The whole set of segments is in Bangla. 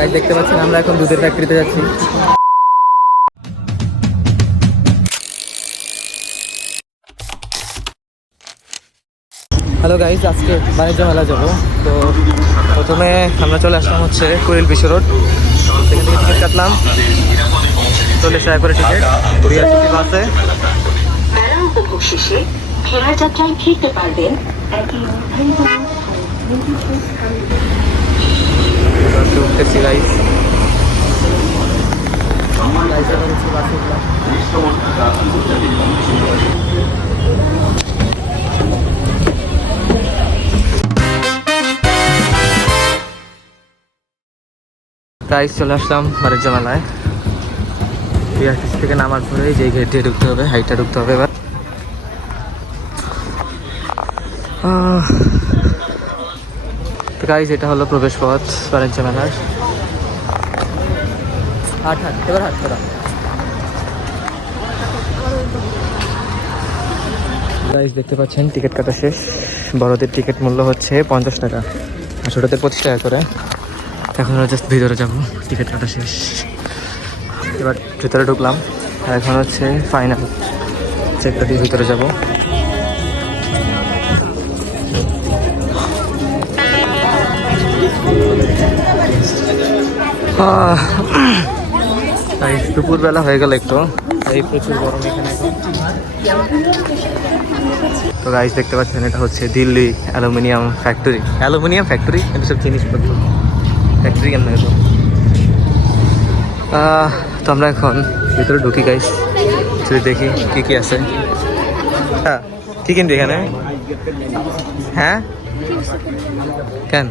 গাইস দেখতে পাচ্ছেন আমরা এখন দুধের ফ্যাক্টরিতে যাচ্ছি। হ্যালো গাইস, আজকে বাণিজ্য মেলা যাবো। তো প্রথমে আমরা চলে আসলাম হচ্ছে কুড়িল বিশ্ব রোড, সেখান থেকে টিকিট কাটলাম 40 টাকা করে টিকিট বিআরটিসি বাসে। মেলা উপভোগ শেষে ফেরার যাত্রায় ফিরতে পারবেন উঠতেছি গাইস। গাইস চলে আসলাম বাণিজ্য মেলায়। বিআরটিসি থেকে নামার পরে যে গেট দিয়ে ঢুকতে হবে, হাইটটা ঢুকতে হবে। এবার তো গাইস এটা হলো প্রবেশ পথ বাণিজ্য মেলার। এবার হাট করা। গাইস দেখতে পাচ্ছেন টিকিট কাটা শেষ। বড়দের টিকিট মূল্য হচ্ছে 50 টাকা আর ছোটদের 25 টাকা করে। এখন জাস্ট ভিতরে যাবো, টিকিট কাটা শেষ। এবার ভিতরে ঢুকলাম আর এখন হচ্ছে ফাইনাল চেকটা দিয়ে ভিতরে যাবো। দুপুরবেলা হয়ে গেল একটু, এই প্রচুর গরম এখানে। তো গাইস দেখতে পাচ্ছেন এটা হচ্ছে দিল্লি অ্যালুমিনিয়াম ফ্যাক্টরি, কিন্তু সব জিনিসপত্র ফ্যাক্টরি কেন এলো। তো আমরা এখন ভিতরে ঢুকি গাইস, যদি দেখি কি কি আছে। হ্যাঁ, কি কিনবি এখানে? হ্যাঁ কেন?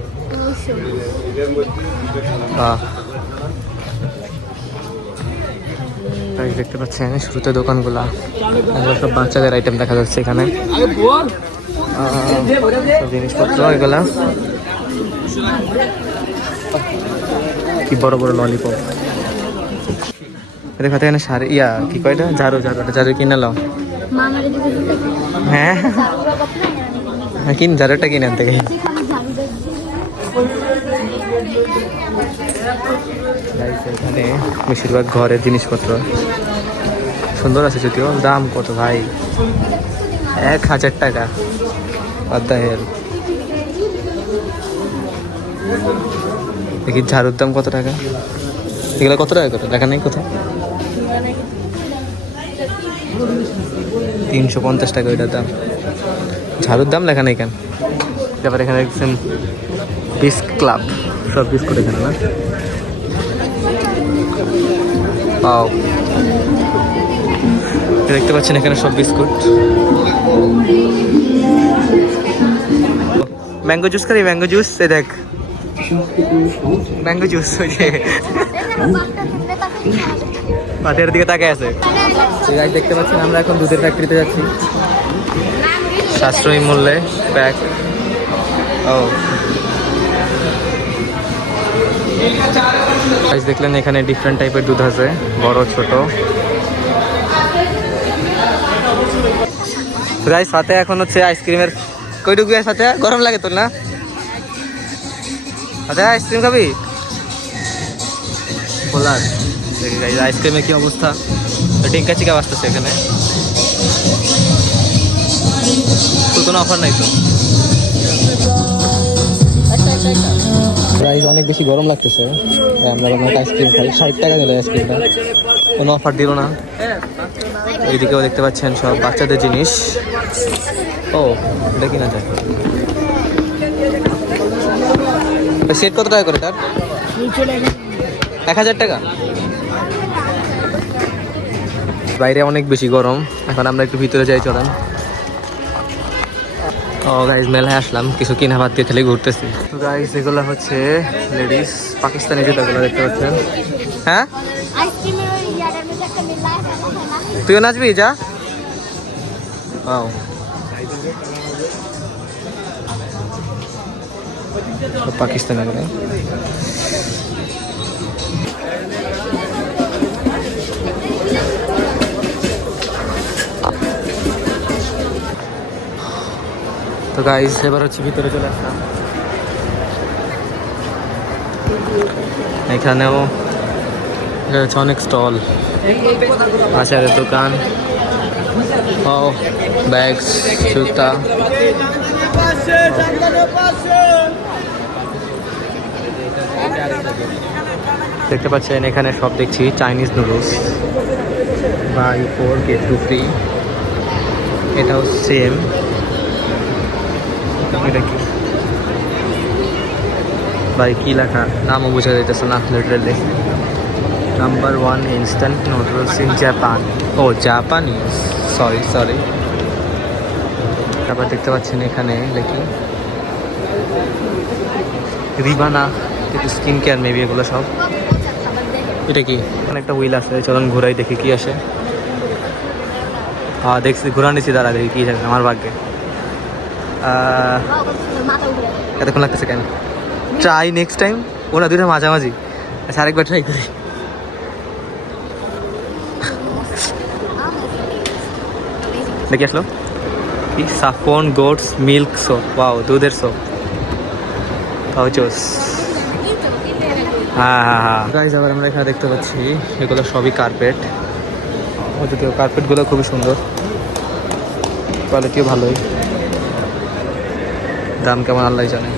দেখতে পাচ্ছেন শুরুতে দোকানগুলা, এগুলো সব বাচ্চাদের আইটেম দেখা যাচ্ছে এখানে। জিনিসপত্র এগুলা কি বড় বড় ললিপপ দেখা এখানে। সার ইয়া কি কয়টা ঝাড়ু কিনে নাও। হ্যাঁ কিন ঝাড়ুটা কিনে আনতে গিয়ে। এখানে বেশিরভাগ ঘরের জিনিসপত্র সুন্দর আছে, যদিও দাম কত ভাই, 1000 টাকা। দেখি ঝাড়ুর দাম কত টাকা, এগুলো কত টাকা করে লেখা নেই কোথাও। 350 টাকা ওইটার দাম, ঝাড়ুর দাম লেখা নেই কেন। তারপর এখানে দেখছেন বিস্কুট ক্লাব, সব বিস্কুট এখানে না। দেখতে পাচ্ছেন এখানে সব বিস্কুট। ম্যাঙ্গো জুস খাবি? ম্যাঙ্গো জুস এ দেখ, ম্যাঙ্গো জুস ওই যে পাতের দিকে তাকায় আছে। দেখতে পাচ্ছেন আমরা এখন দুধের ফ্যাক্টরিতে যাচ্ছি, সাশ্রয়ী মূল্যে প্যাক। দেখলেন এখানে ডিফারেন্ট টাইপের দুধ আছে, বড় ছোট। গাইস সাথে এখন হচ্ছে আইসক্রিমের কইটুকু, সাথে গরম লাগে তোর না? সাথে আইসক্রিম খাবি? বলার আইসক্রিমের কি অবস্থা, টিঙ্কা চিকা বাঁচতেছে এখানে। কোনো অফার নাই তো। প্রাইস অনেক বেশি গরম লাগতেছে, আমরা আইসক্রিম খাই। 60 টাকা দিল আইসক্রিমটা, কোনো অফার দিল না। এইদিকেও দেখতে পাচ্ছেন সব বাচ্চাদের জিনিস। ও এটা কিনা যায়। সেট কত টাকা করে তার? 1000 টাকা। বাইরে অনেক বেশি গরম, এখন আমরা একটু ভিতরে যাই, চলেন। ও গাইজ মেলায় আসলাম, কিছু কিনা বাদ দিয়ে খালি ঘুরতেছি। তো গাইজ এগুলো হচ্ছে লেডিস পাকিস্তানি জুতাগুলো দেখতে পাচ্ছেন। হ্যাঁ তুইও নাচবি? যা পাকিস্তানি গুলো। তো গাইস এবার হচ্ছে ভিতরে চলে আসলাম। এখানেও এটা হচ্ছে অনেক স্টল, আচারের দোকান, ও ব্যাগস, জুতা। দেখতে পাচ্ছেন এখানে সব দেখছি Chinese noodles, buy 4 get 2 free। এটাও সেম। এটা কি ভাই, কি লেখা নামও বোঝা যাইতেছে না literally. Number 1 instant noodles in Japan. ও জাপানিজ, সরি। তারপর দেখতে পাচ্ছেন এখানে দেখি রিবানা, একটু স্কিন কেয়ার মেবি এগুলো সব। এটা কি, এখানে একটা হুইল আছে, চলুন ঘুরাই দেখি কি আসে। দেখছি, ঘুরা নিছি, দাঁড়া দেখি কি আছে আমার ভাগ্যে। এতক্ষণ লাগতেছে কেন? ট্রাই নেক্সট টাইম, ওরা দুটো মাঝামাঝি। আচ্ছা আরেকবার ট্রাই করি। দেখি আসলো কি, সাফন গোটস মিল্ক সোপ। ওয়াও, দুধের সোপ। হ্যাঁ গাইজ, আবার আমরা এখানে দেখতে পাচ্ছি এগুলো সবই কার্পেট। যদিও কার্পেটগুলো খুবই সুন্দর, কোয়ালিটিও ভালোই, দাম কেমন আল্লাহ জানে।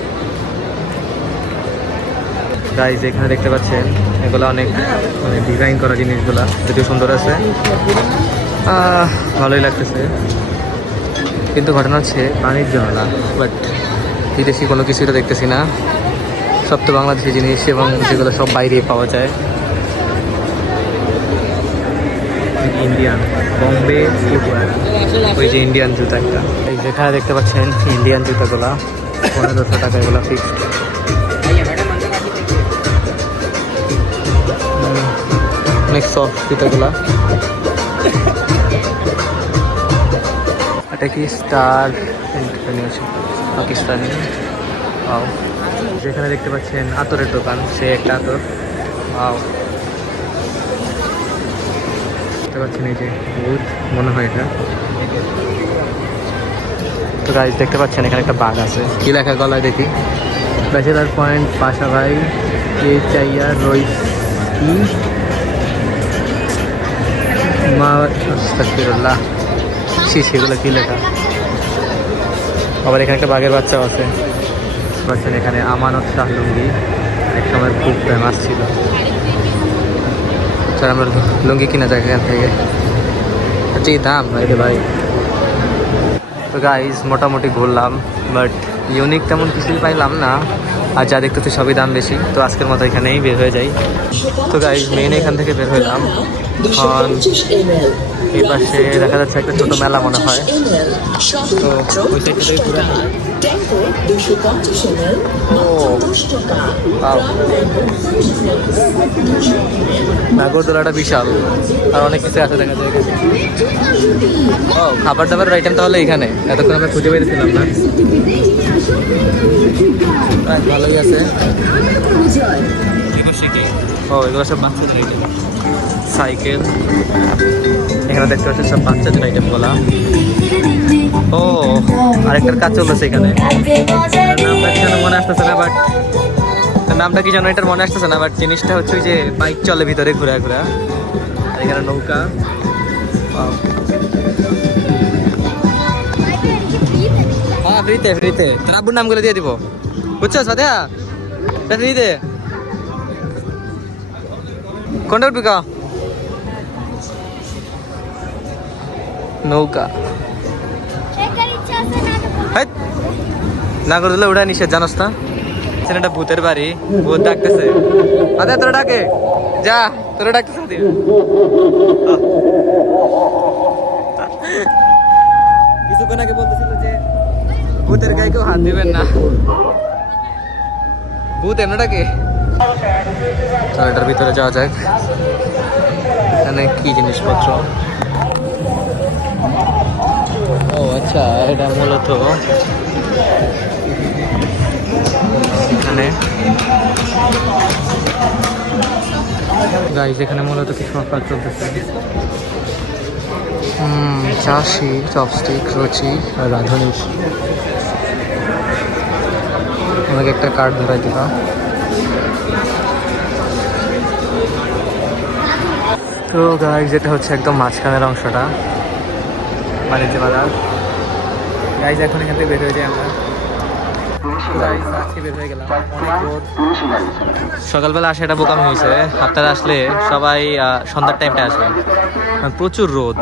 গাইজ এখানে দেখতে পাচ্ছেন এগুলো অনেক মানে ডিজাইন করা জিনিসগুলা, যদিও সুন্দর আছে, ভালোই লাগতেছে। কিন্তু ঘটনা হচ্ছে বাণিজ্য না, বাট বিদেশি কোনো কিছুই তো দেখতেছি না, সব তো বাংলাদেশি জিনিস, এবং যেগুলো সব বাইরে পাওয়া যায়। ইন্ডিয়ান বম্বে ফুটওয়্যার, ওই যে ইন্ডিয়ান জুতা একটা, এই যেখানে দেখতে পাচ্ছেন ইন্ডিয়ান জুতাগুলা 1500 টাকা, এগুলো ফিক্সড। অনেক সফট জুতাগুলা। এটা কি স্টার পাকিস্তানি। যেখানে দেখতে পাচ্ছেন আতরের দোকান, সে একটা আতর। দেখতে পাচ্ছেন এই যে বুথ, মনে হয় এটা। তো গাইজ দেখতে পাচ্ছেন এখানে একটা বাঘ আছে, কি লেখা গলায় দেখি, ব্যাচেলার পয়েন্ট পাশা ভাই কে চাইয়া রইস কি মা আস্তাগফিরুল্লাহ। সেগুলো কি লেখা? আবার এখানে একটা বাঘের বাচ্চাও আছে। পাচ্ছেন এখানে আমানত শাহ লুঙ্গি, এক সময় খুব ফেমাস ছিল। স্যার আমরা লুঙ্গি কিনা যায় এখান থেকে, আচ্ছা এই দাম ভাই রে ভাই। তো গাইজ মোটামুটি ঘুরলাম, বাট ইউনিক তেমন কিছুই পাইলাম না, আর যা দেখতেছি সবই দাম বেশি। তো আজকের মতো এখানেই বের হয়ে যাই। তো গাইজ মেন এখান থেকে বের হইলাম, এই পাশে দেখা যাচ্ছে একটা ছোট মেলা মনে হয়, তো ওই সাইডটা থেকে ঘুরে নাগরদোলাটা বিশাল, আর অনেক কিছু আছে দেখা যায় এখানে। ও খাবার দাবারের আইটেম তাহলে এখানে, এতক্ষণ আমরা খুঁজে পেয়েছিলাম না। ভালোই আছে। ও এগুলো সব বাচ্চাদের আইটেম, সাইকেল। এখানে দেখতে পাচ্ছেন সব বাচ্চাদের আইটেম বলা। ও আরেকটার কাজ চলতেছে এখানে, নামটা কি যেন মনে আসতেছে না, বাট নামটা কি যেন এটার মনে আসতেছে না, বাট জিনিসটা হচ্ছে ওই যে বাইক চলে ভিতরে ঘুরা ঘুরা, আর এখানে নৌকা। হ্যাঁ ফ্রিতে তোর আব্বুর নামগুলো দিয়ে দিব, বুঝছো সাথেয়া, ফ্রিতে। কোনটা উঠবি কা? নৌকা নাগরদোলা উড়া নিষেধ, জানোস না? এটা ভূতের বাড়ি, ভূত ডাকতেছে। আদা তোরা ডাকে, যা তোরা ডাকতেছে। কিছুক্ষণ আগে বলতেছিল যে ভূতের গায়ে কেউ হাত দিবেন না, ভূত এমন ডাকে। চল এটার ভিতরে যাওয়া যাক, এখানে কি জিনিসপত্র। ও আচ্ছা, এটা মূলত এখানে গাইজ, এখানে মূলত কিছু অফার চলতেছে। চাষি চপস্টিক, রুচি আর রাঁধুনি। আমাকে একটা কার্ড ধরাই দিবা। তো গাইজ যেটা হচ্ছে একদম মাঝখানের অংশটা, বাণিজ্য বাজার। গাইজ এখন এখান থেকে বের হয়ে যাই আমরা। গাইজ আজকে বের হয়ে গেলাম, অনেক রোদ। সকালবেলা আসে এটা বোকামি হয়েছে, আপনারা আসলে সবাই সন্ধ্যার টাইমটা আসবেন, প্রচুর রোদ।